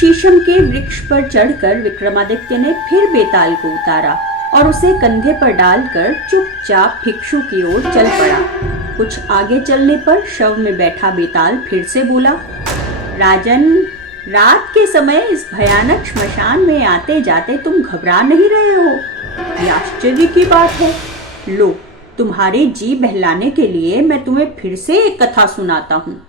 शीशम के वृक्ष पर चढ़कर विक्रमादित्य ने फिर बेताल को उतारा और उसे कंधे पर डालकर चुपचाप भिक्षु की ओर चल पड़ा। कुछ आगे चलने पर शव में बैठा बेताल फिर से बोला, राजन, रात के समय इस भयानक श्मशान में आते जाते तुम घबरा नहीं रहे हो? ये आश्चर्य की बात है। लो, तुम्हारे जी बहलाने के लिए मैं तुम्हें फिर से एक कथा सुनाता हूँ।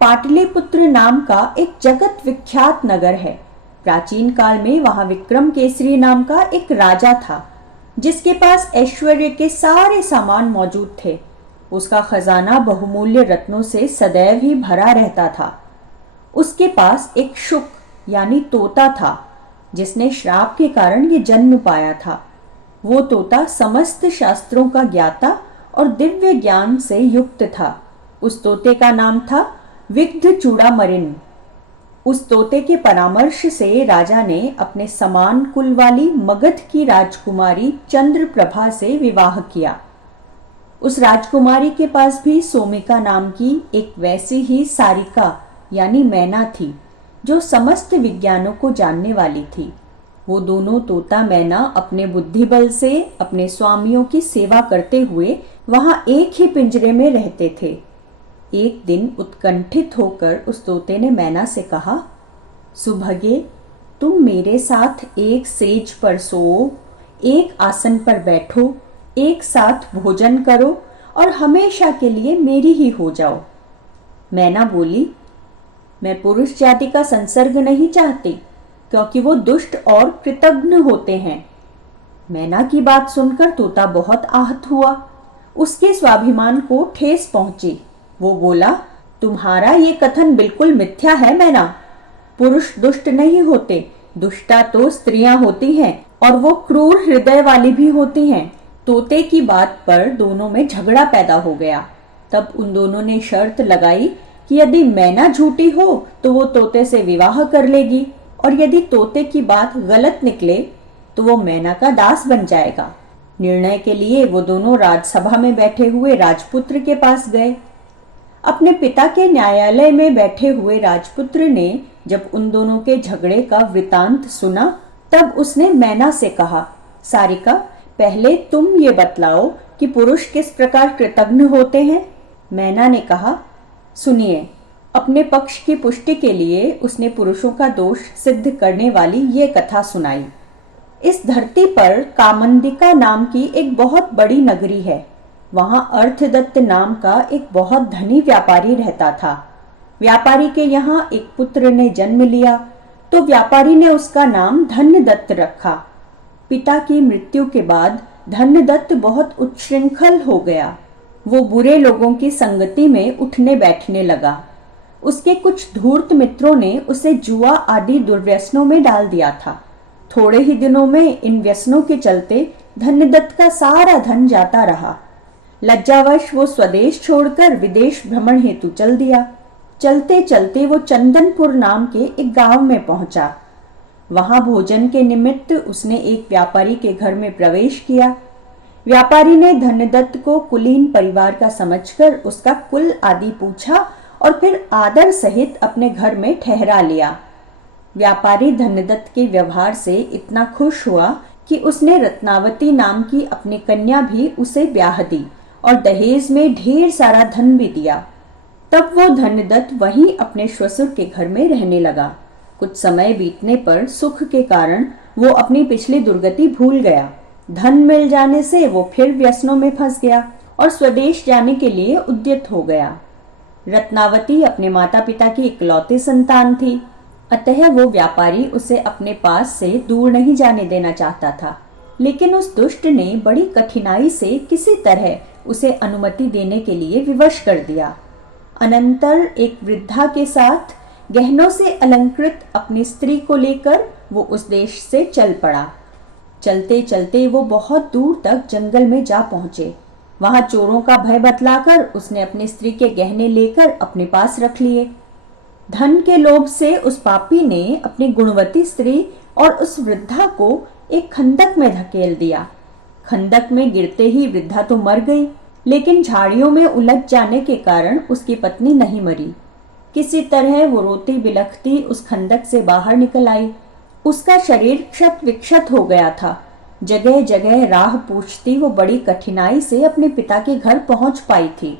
पाटलिपुत्र नाम का एक जगत विख्यात नगर है। प्राचीन काल में वहां विक्रम केसरी नाम का एक राजा था, जिसके पास ऐश्वर्य के सारे सामान मौजूद थे। उसका खजाना बहुमूल्य रत्नों से सदैव ही भरा रहता था। उसके पास एक शुक यानी तोता था, जिसने श्राप के कारण ये जन्म पाया था। वो तोता समस्त शास्त्रों का ज्ञाता और दिव्य ज्ञान से युक्त था। उस तोते का नाम था विग्ध चूड़ामणि। उस तोते के परामर्श से राजा ने अपने समान कुल वाली मगध की राजकुमारी चंद्रप्रभा से विवाह किया। उस राजकुमारी के पास भी सोमिका नाम की एक वैसी ही सारिका यानी मैना थी, जो समस्त विज्ञानों को जानने वाली थी। वो दोनों तोता मैना अपने बुद्धिबल से अपने स्वामियों की सेवा करते हुए वहां एक ही पिंजरे में रहते थे। एक दिन उत्कंठित होकर उस तोते ने मैना से कहा, सुभगे, तुम मेरे साथ एक सेज पर सो, एक आसन पर बैठो, एक साथ भोजन करो और हमेशा के लिए मेरी ही हो जाओ। मैना बोली, मैं पुरुष जाति का संसर्ग नहीं चाहती, क्योंकि वो दुष्ट और कृतघ्न होते हैं। मैना की बात सुनकर तोता बहुत आहत हुआ। उसके स्वाभिमान को ठेस पहुंची। वो बोला, तुम्हारा ये कथन बिल्कुल मिथ्या है मैना। पुरुष दुष्ट नहीं होते, दुष्टा तो स्त्रियां होती हैं और वो क्रूर हृदय वाली भी होती हैं। तोते की बात पर दोनों में झगड़ा पैदा हो गया। तब उन दोनों ने शर्त लगाई कि यदि मैना झूठी हो तो वो तोते से विवाह कर लेगी, और यदि तोते की बात गलत निकले तो वो मैना का दास बन जाएगा। निर्णय के लिए वो दोनों राजसभा में बैठे हुए राजपुत्र के पास गए। अपने पिता के न्यायालय में बैठे हुए राजपुत्र ने जब उन दोनों के झगड़े का वृतांत सुना, तब उसने मैना से कहा, सारिका, पहले तुम ये बतलाओ कि पुरुष किस प्रकार कृतघ्न होते हैं। मैना ने कहा, सुनिए। अपने पक्ष की पुष्टि के लिए उसने पुरुषों का दोष सिद्ध करने वाली ये कथा सुनाई। इस धरती पर कामंदिका नाम की एक बहुत बड़ी नगरी है। वहां अर्थदत्त नाम का एक बहुत धनी व्यापारी रहता था। व्यापारी के यहाँ एक पुत्र ने जन्म लिया, तो व्यापारी ने उसका नाम धनदत्त रखा। पिता की मृत्यु के बाद धनदत्त बहुत उच्छृंखल हो गया। वो बुरे लोगों की संगति में उठने बैठने लगा। उसके कुछ धूर्त मित्रों ने उसे जुआ आदि दुर्व्यसनों में डाल दिया था। थोड़े ही दिनों में इन व्यसनों के चलते धनदत्त का सारा धन जाता रहा। लज्जावश वो स्वदेश छोड़कर विदेश भ्रमण हेतु चल दिया। चलते चलते वो चंदनपुर नाम के एक गांव में पहुंचा। वहां भोजन के निमित्त उसने एक व्यापारी के घर में प्रवेश किया। व्यापारी ने धनदत्त को कुलीन परिवार का समझकर उसका कुल आदि पूछा और फिर आदर सहित अपने घर में ठहरा लिया। व्यापारी धनदत्त के व्यवहार से इतना खुश हुआ कि उसने रत्नावती नाम की अपनी कन्या भी उसे ब्याह दी और दहेज में ढेर सारा धन भी दिया। तब वो धनदत्त वहीं अपने श्वशुर के घर में रहने लगा। कुछ समय बीतने पर सुख के कारण वो अपनी पिछली दुर्गति भूल गया। धन मिल जाने से वो फिर व्यसनों में फंस गया और स्वदेश जाने के लिए उद्यत हो गया। रत्नावती अपने माता पिता की इकलौती संतान थी, अतः वो व्यापारी उसे अपने पास से दूर नहीं जाने देना चाहता था। लेकिन उस दुष्ट ने बड़ी कठिनाई से किसी तरह उसे अनुमति देने के लिए विवश कर दिया। अनंतर एक वृद्धा के साथ गहनों से अलंकृत अपनी स्त्री को लेकर वो उस देश से चल पड़ा। चलते चलते वो बहुत दूर तक जंगल में जा पहुंचे। वहां चोरों का भय बतलाकर उसने अपनी स्त्री के गहने लेकर अपने पास रख लिए। धन के लोभ से उस पापी ने अपनी गुणवती स्त्री और उस वृद्धा को एक खंदक में धकेल दिया। खंदक में गिरते ही वृद्धा तो मर गई, लेकिन झाड़ियों में उलझ जाने के कारण उसकी पत्नी नहीं मरी। किसी तरह वो रोती बिलखती उस खंदक से बाहर निकल आई। उसका शरीर क्षत विक्षत हो गया था। जगह जगह राह पूछती वो बड़ी कठिनाई से अपने पिता के घर पहुंच पाई थी।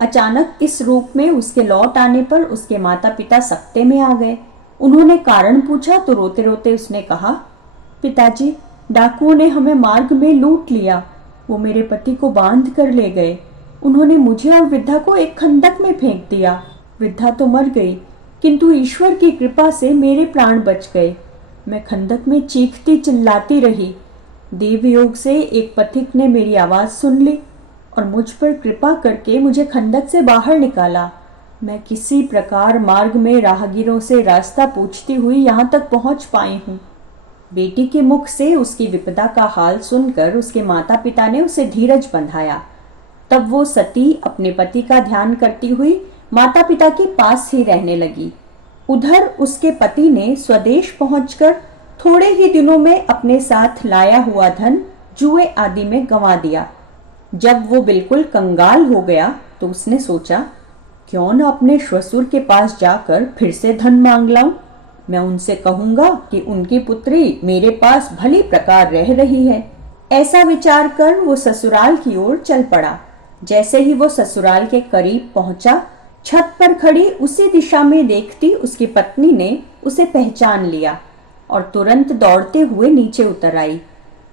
अचानक इस रूप में उसके लौट आने पर उसके माता पिता सकते में आ गए। उन्होंने कारण पूछा तो रोते रोते उसने कहा, पिताजी, डाकुओं ने हमें मार्ग में लूट लिया। वो मेरे पति को बांध कर ले गए। उन्होंने मुझे और वृद्धा को एक खंदक में फेंक दिया। वृद्धा तो मर गई, किंतु ईश्वर की कृपा से मेरे प्राण बच गए। मैं खंदक में चीखती चिल्लाती रही। देवयोग से एक पथिक ने मेरी आवाज सुन ली और मुझ पर कृपा करके मुझे खंदक से बाहर निकाला। मैं किसी प्रकार मार्ग में राहगीरों से रास्ता पूछती हुई यहाँ तक पहुँच पाई हूँ। बेटी के मुख से उसकी विपदा का हाल सुनकर उसके माता पिता ने उसे धीरज बंधाया। तब वो सती अपने पति का ध्यान करती हुई माता पिता के पास ही रहने लगी। उधर उसके पति ने स्वदेश पहुंचकर थोड़े ही दिनों में अपने साथ लाया हुआ धन जुए आदि में गंवा दिया। जब वो बिल्कुल कंगाल हो गया तो उसने सोचा, क्यों न अपने ससुर के पास जाकर फिर से धन मांग लाऊं। मैं उनसे कहूंगा कि उनकी पुत्री मेरे पास भली प्रकार रह रही है। ऐसा विचार कर वो ससुराल की ओर चल पड़ा। जैसे ही वो ससुराल के करीब पहुंचा, छत पर खड़ी उसी दिशा में देखती उसकी पत्नी ने उसे पहचान लिया और तुरंत दौड़ते हुए नीचे उतर आई।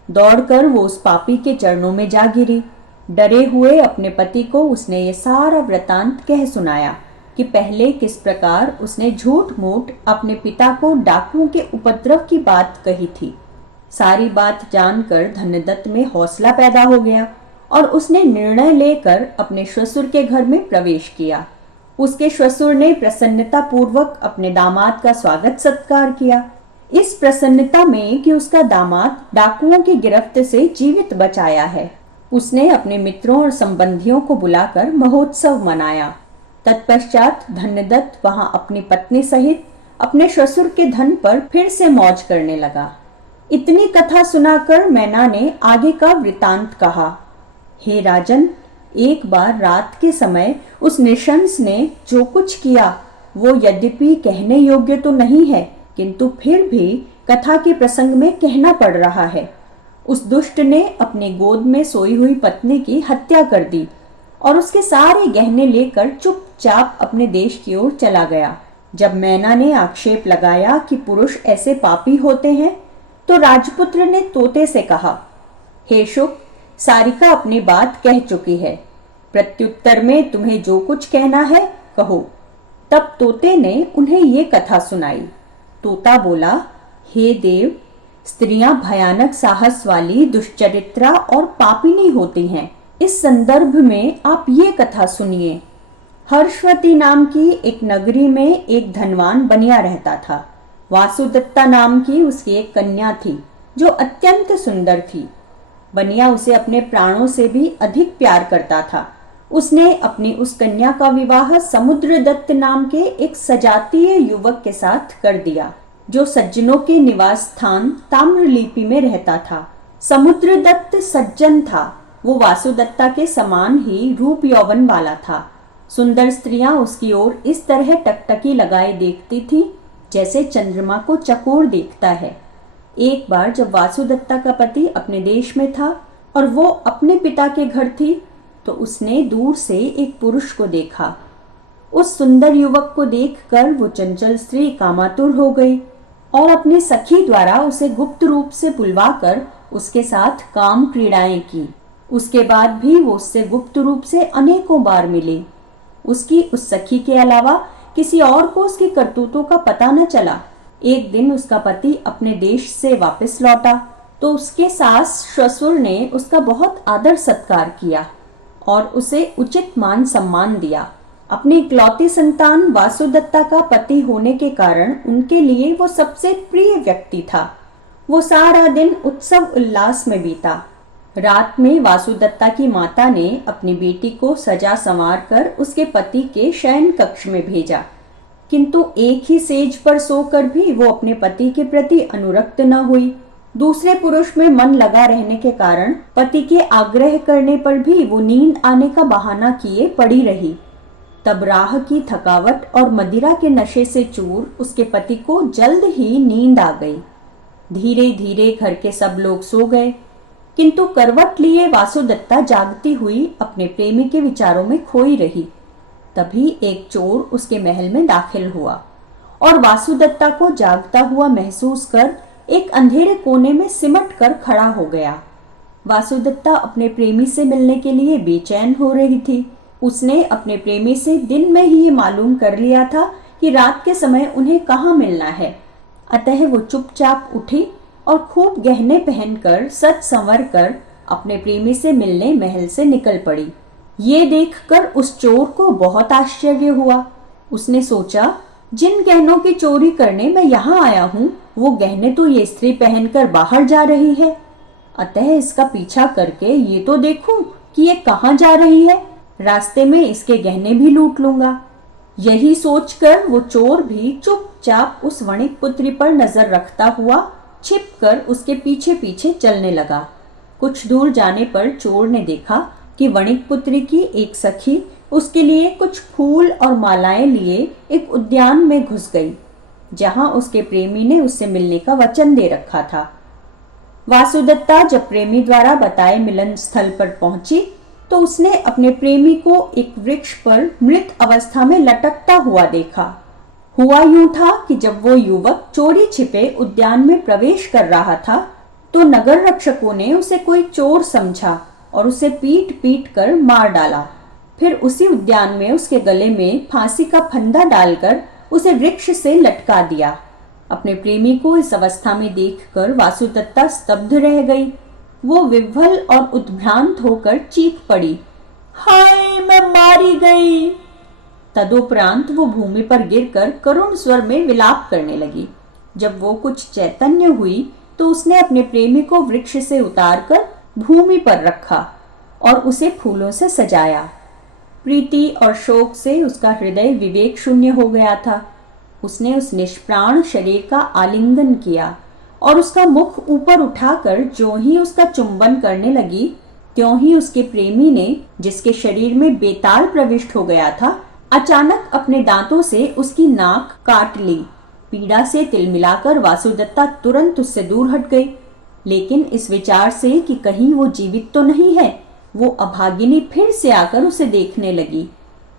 दौड़कर वो उस पापी के चरणों में जा गिरी। डरे हुए अपने पति को उसने ये सारा वृतांत कह सुनाया कि पहले किस प्रकार उसने झूठ मूठ अपने पिता को डाकुओं के उपद्रव की बात कही थी। सारी बात जानकर धनदत्त में हौसला पैदा हो गया और उसने निर्णय लेकर अपने ससुर के घर में प्रवेश किया। उसके ससुर ने प्रसन्नता पूर्वक अपने दामाद का स्वागत सत्कार किया। इस प्रसन्नता में कि उसका दामाद डाकुओं की गिरफ्त से जीवित बचाया है, उसने अपने मित्रों और संबंधियों को बुलाकर महोत्सव मनाया। तत्पश्चात धनदत्त वहां अपनी पत्नी सहित अपने ससुर के धन पर फिर से मौज करने लगा। इतनी कथा सुनाकर मैना ने आगे का वृतांत कहा। हे राजन, एक बार रात के समय उस नृशंस ने जो कुछ किया वो यद्यपि कहने योग्य तो नहीं है, किंतु फिर भी कथा के प्रसंग में कहना पड़ रहा है। उस दुष्ट ने अपनी गोद में सोई हुई पत्नी की हत्या कर दी और उसके सारे गहने लेकर चुपचाप अपने देश की ओर चला गया। जब मैना ने आक्षेप लगाया कि पुरुष ऐसे पापी होते हैं, तो राजपुत्र ने तोते से कहा, हे शुक, सारिका अपनी बात कह चुकी है। प्रत्युत्तर में तुम्हें जो कुछ कहना है कहो। तब तोते ने उन्हें ये कथा सुनाई। तोता बोला, हे देव, स्त्रियां भयानक साहस वाली दुष्चरित्रा और पापिनी होती हैं। इस संदर्भ में आप ये कथा सुनिए। हर्षवती नाम की एक नगरी में एक धनवान बनिया रहता था। वासुदत्ता नाम की उसकी एक कन्या थी जो अत्यंत सुंदर थी। बनिया उसे अपने प्राणों से भी अधिक प्यार करता था। उसने अपनी उस कन्या का विवाह समुद्रदत्त नाम के एक सजातीय युवक के साथ कर दिया, जो सज्जनों के निवास स्थान ताम्रलिपि में रहता था। समुद्रदत्त सज्जन था। वो वासुदत्ता के समान ही रूप यौवन वाला था। सुंदर स्त्रियां उसकी ओर इस तरह टकटकी लगाए देखती थी जैसे चंद्रमा को चकोर देखता है। एक बार जब वासुदत्ता का पति अपने देश में था और वो अपने पिता के घर थी, तो उसने दूर से एक पुरुष को देखा। उस सुंदर युवक को देखकर वो चंचल स्त्री कामातुर हो गई और अपने सखी द्वारा उसे गुप्त रूप से बुलवाकर उसके साथ काम क्रीड़ाएं की। उसके बाद भी वो उससे गुप्त रूप से अनेकों बार मिली। उसकी उस सखी के अलावा किसी और को उसकी करतूतों का पता न चला। एक दिन उसका पति अपने देश से वापस लौटा तो उसके सास ससुर ने उसका बहुत आदर सत्कार किया और उसे उचित मान सम्मान दिया। अपनी इकलौती संतान वासुदत्ता का पति होने के कारण उनके लिए वो सबसे प्रिय व्यक्ति था। वो सारा दिन उत्सव उल्लास में बीता। रात में वासुदत्ता की माता ने अपनी बेटी को सजा संवार कर उसके पति के शयन कक्ष में भेजा, किंतु एक ही सेज पर सोकर भी वो अपने पति के प्रति अनुरक्त न हुई। दूसरे पुरुष में मन लगा रहने के कारण पति के आग्रह करने पर भी वो नींद आने का बहाना किए पड़ी रही। तब राह की थकावट और मदिरा के नशे से चूर उसके पति को जल्द ही नींद आ गई। धीरे धीरे घर के सब लोग सो गए, किंतु करवट लिए वासुदत्ता जागती हुई अपने प्रेमी के विचारों में खोई रही। तभी एक चोर उसके महल में दाखिल हुआ और वासुदत्ता को जागता हुआ महसूस कर एक अंधेरे कोने में सिमट कर खड़ा हो गया। वासुदत्ता अपने प्रेमी से मिलने के लिए बेचैन हो रही थी। उसने अपने प्रेमी से दिन में ही मालूम कर लिया था कि रात के समय उन्हें कहाँ मिलना है। अतः वो चुपचाप उठी और खूब गहने पहनकर सज संवर कर अपने प्रेमी से मिलने महल से निकल पड़ी। ये देखकर उस चोर को बहुत आश्चर्य हुआ। उसने सोचा, जिन गहनों की चोरी करने मैं यहाँ आया हूँ वो गहने तो ये स्त्री पहनकर बाहर जा रही है। अतः इसका पीछा करके ये तो देखूं कि ये कहाँ जा रही है। रास्ते में इसके गहने भी लूट लूंगा। यही सोचकर वो चोर भी चुपचाप उस वणिक पुत्री पर नजर रखता हुआ छिपकर उसके पीछे पीछे चलने लगा। कुछ दूर जाने पर चोर ने देखा कि वणिक पुत्री की एक सखी उसके लिए कुछ फूल और मालाएं लिए एक उद्यान में घुस गई, जहां उसके प्रेमी ने उससे मिलने का वचन दे रखा था। वासुदत्ता जब प्रेमी द्वारा बताए मिलन स्थल पर पहुंची तो उसने अपने प्रेमी को एक वृक्ष पर मृत अवस्था में लटकता हुआ देखा। हुआ यूं था कि जब वो युवक चोरी छिपे उद्यान में प्रवेश कर रहा था तो नगर रक्षकों ने उसे कोई चोर समझा और उसे पीट पीट कर मार डाला। फिर उसी उद्यान में उसके गले में फांसी का फंदा डालकर उसे वृक्ष से लटका दिया। अपने प्रेमी को इस अवस्था में देखकर वासुदत्ता स्तब्ध रह गई। वो विह्वल और उद्भ्रांत होकर चीख पड़ी, हाय मैं मारी गई। तदुपरांत वो भूमि पर गिरकर करुण स्वर में विलाप करने लगी। जब वो कुछ चैतन्य हुई तो उसने अपने प्रेमी को वृक्ष से उतारकर भूमि पर रखा और उसे फूलों से सजाया। प्रीति और शोक से उसका हृदय विवेक शून्य हो गया था। उसने उस निष्प्राण शरीर का आलिंगन किया और उसका मुख ऊपर उठाकर ज्यों ही उसका चुंबन करने लगी त्यों ही उसके प्रेमी ने, जिसके शरीर में बेताल प्रविष्ट हो गया था, अचानक अपने दांतों से उसकी नाक काट ली। पीड़ा से तिलमिलाकर वासुदत्ता तुरंत उससे दूर हट गई, लेकिन इस विचार से कि कहीं वो जीवित तो नहीं है, वो अभागिनी फिर से आकर उसे देखने लगी।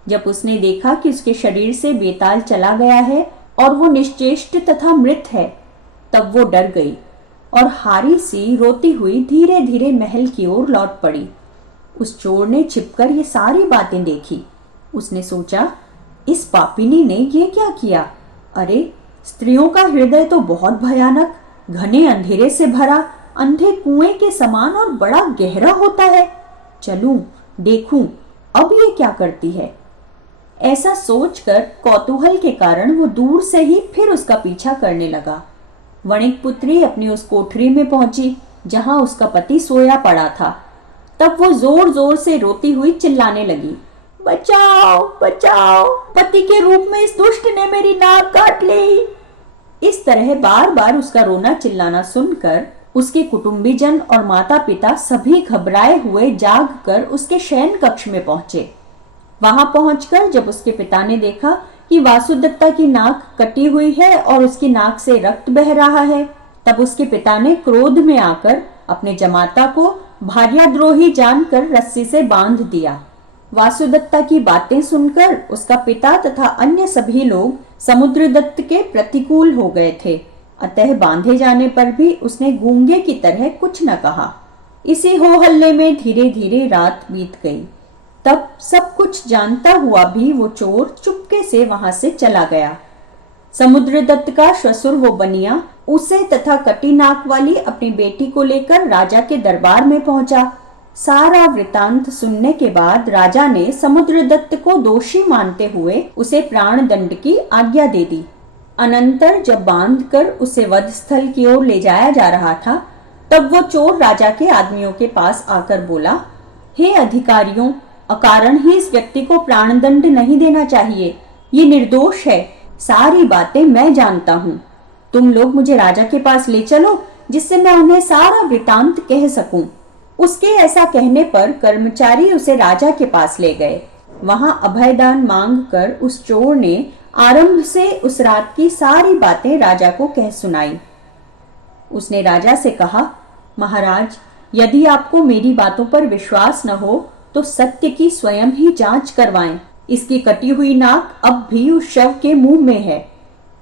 जब उसने देखा कि उसके शरीर से बेताल चला गया है और वो निश्चेष्ट तथा मृत है, तब वो डर गई और हारी सी रोती हुई धीरे धीरे महल की ओर लौट पड़ी। उस चोर ने छिपकर ये सारी बातें देखी। उसने सोचा, इस पापिनी ने ये क्या किया? अरे, स्त्रियों का हृदय तो बहुत भयानक, घने अंधेरे से भरा, अंधे कुएं के समान और बड़ा गहरा होता है। चलूं, देखूं, अब ये क्या करती है। ऐसा सोचकर कौतूहल के कारण वो दूर से ही फिर उसका पीछा करने लगा। वणिक पुत्री अपनी उस कोठरी में पहुंची जहां उसका पति सोया पड़ा था। तब वो जोर जोर से रोती हुई चिल्लाने लगी, बचाओ बचाओ, पति के रूप में इस दुष्ट ने मेरी नाक काट ली। इस तरह बार बार उसका रोना चिल्लाना सुनकर उसके कुटुंबीजन और माता पिता सभी घबराए हुए जाग कर उसके शयन कक्ष में पहुंचे। वहां पहुंचकर जब उसके पिता ने देखा कि वासुदत्ता की नाक कटी हुई है और उसकी नाक से रक्त बह रहा है, तब उसके पिता ने क्रोध में आकर अपने जमाता को भार्याद्रोही जानकर रस्सी से बांध दिया। वासुदत्ता की बातें सुनकर उसका पिता तथा अन्य सभी लोग समुद्रदत्त के प्रतिकूल हो गए थे। अतः बांधे जाने पर भी उसने गूंगे की तरह कुछ न कहा। इसी हो हल्ले में धीरे धीरे रात बीत गई। तब सब कुछ जानता हुआ भी वो चोर चुपके से वहां से चला गया। समुद्रदत्त का श्वशुर वो बनिया उसे तथा कटी नाक वाली अपनी बेटी को लेकर राजा के दरबार में पहुंचा। सारा वृतांत सुनने के बाद राजा ने समुद्रदत्त को दोषी मानते हुए उसे प्राण दंड की आज्ञा दे दी। अनंतर जब बांधकर उसे वध स्थल की ओर ले जाया जा रहा था, तब वो चोर राजा के आदमियों के पास आकर बोला, हे अधिकारियों, अकारण ही इस व्यक्ति को प्राणदंड नहीं देना चाहिए। ये निर्दोष है। सारी बातें मैं जानता हूँ। तुम लोग मुझे राजा के पास ले चलो, जिससे मैं उन्हें सारा वृतांत कह सकूं। उसके ऐसा कहने पर कर्मचारी उसे राजा के पास ले गए। वहां अभयदान मांगकर उस चोर ने आरंभ से उस रात की सारी बातें राजा को कह सुनाई। उसने राजा से कहा, महाराज, यदि आपको मेरी बातों पर विश्वास न हो तो सत्य की स्वयं ही जांच करवाएं। इसकी कटी हुई नाक अब भी उस शव के मुंह में है।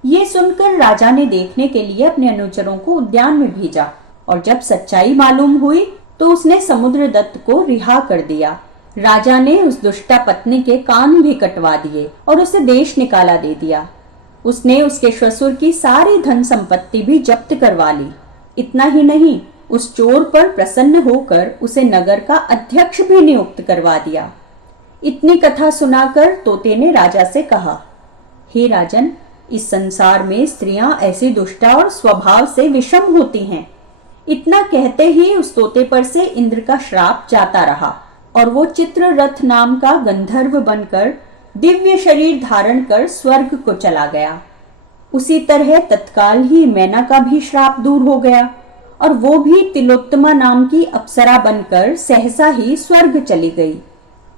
ये सुनकर राजा ने देखने के लिए अपने अनुचरों को उद्यान में भेजा और जब सच्चाई मालूम हुई तो उसने समुद्रदत्त को रिहा कर दिया। राजा ने उस दुष्टा पत्नी के कान भी कटवा दिए और उसे देश निकाला दे दिया। उसने उसके ससुर की सारी धन संपत्ति भी जब्त करवा ली। इतना ही नहीं, उस चोर पर प्रसन्न होकर उसे नगर का अध्यक्ष भी नियुक्त करवा दिया। इतनी कथा सुनाकर तोते ने राजा से कहा, हे राजन, इस संसार में स्त्रियां ऐसी दुष्टा और स्वभाव से विषम होती हैं। इतना कहते ही उस तोते पर से इंद्र का श्राप जाता रहा और वो चित्ररथ नाम का गंधर्व बनकर दिव्य शरीर धारण कर स्वर्ग को चला गया। उसी तरह तत्काल ही मैना का भी श्राप दूर हो गया और वो भी तिलोत्तमा नाम की अप्सरा बनकर सहसा ही स्वर्ग चली गई।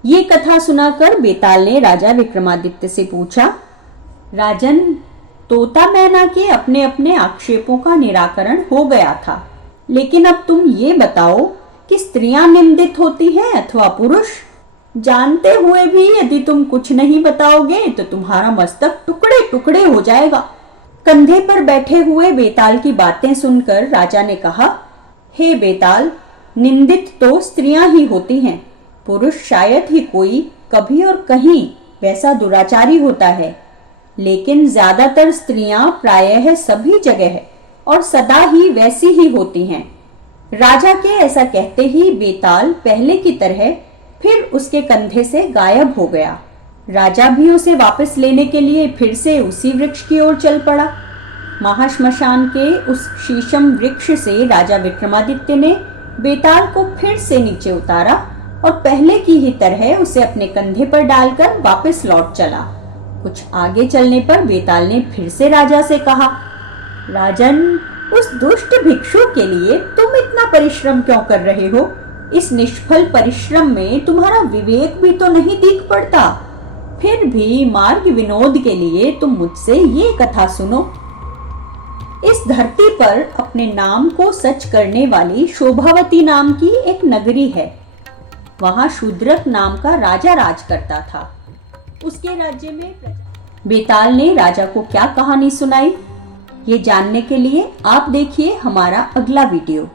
ये कथा सुनाकर बेताल ने राजा विक्रमादित्य से पूछा, राजन, तोता मैना के अपने अपने आक्षेपों का निराकरण हो गया था, लेकिन अब तुम ये बताओ कि स्त्रियां निंदित होती हैं अथवा पुरुष? जानते हुए भी यदि तुम कुछ नहीं बताओगे तो तुम्हारा मस्तक टुकड़े टुकड़े हो जाएगा। कंधे पर बैठे हुए बेताल की बातें सुनकर राजा ने कहा, हे बेताल, निंदित तो स्त्रियां ही होती हैं। पुरुष शायद ही कोई कभी और कहीं वैसा दुराचारी होता है, लेकिन ज्यादातर स्त्रियां प्रायः सभी जगह और सदा ही वैसी ही होती हैं। राजा के ऐसा कहते ही बेताल पहले की तरह फिर उसके कंधे से गायब हो गया। राजा भी उसे वापस लेने के लिए फिर से उसी वृक्ष की ओर चल पड़ा। महाश्मशान के उस शीशम वृक्ष से राजा विक्रमादित्य ने बेताल को फिर से नीचे उतारा और पहले की ही तरह उसे अपने कंधे पर डालकर वापस लौट चला। कुछ आगे चलने पर बेताल ने फिर से राजा से कहा, राजन, उस दुष्ट भिक्षु के लिए तुम इतना परिश्रम क्यों कर रहे हो? इस निष्फल परिश्रम में तुम्हारा विवेक भी तो नहीं दिख पड़ता। फिर भी मार्ग विनोद के लिए तुम मुझसे ये कथा सुनो। इस धरती पर अपने नाम को सच करने वाली शोभावती नाम की एक नगरी है। वहां शूद्रक नाम का राजा राज करता था। उसके राज्य में बेताल ने राजा को क्या कहानी सुनाई, ये जानने के लिए आप देखिए हमारा अगला वीडियो।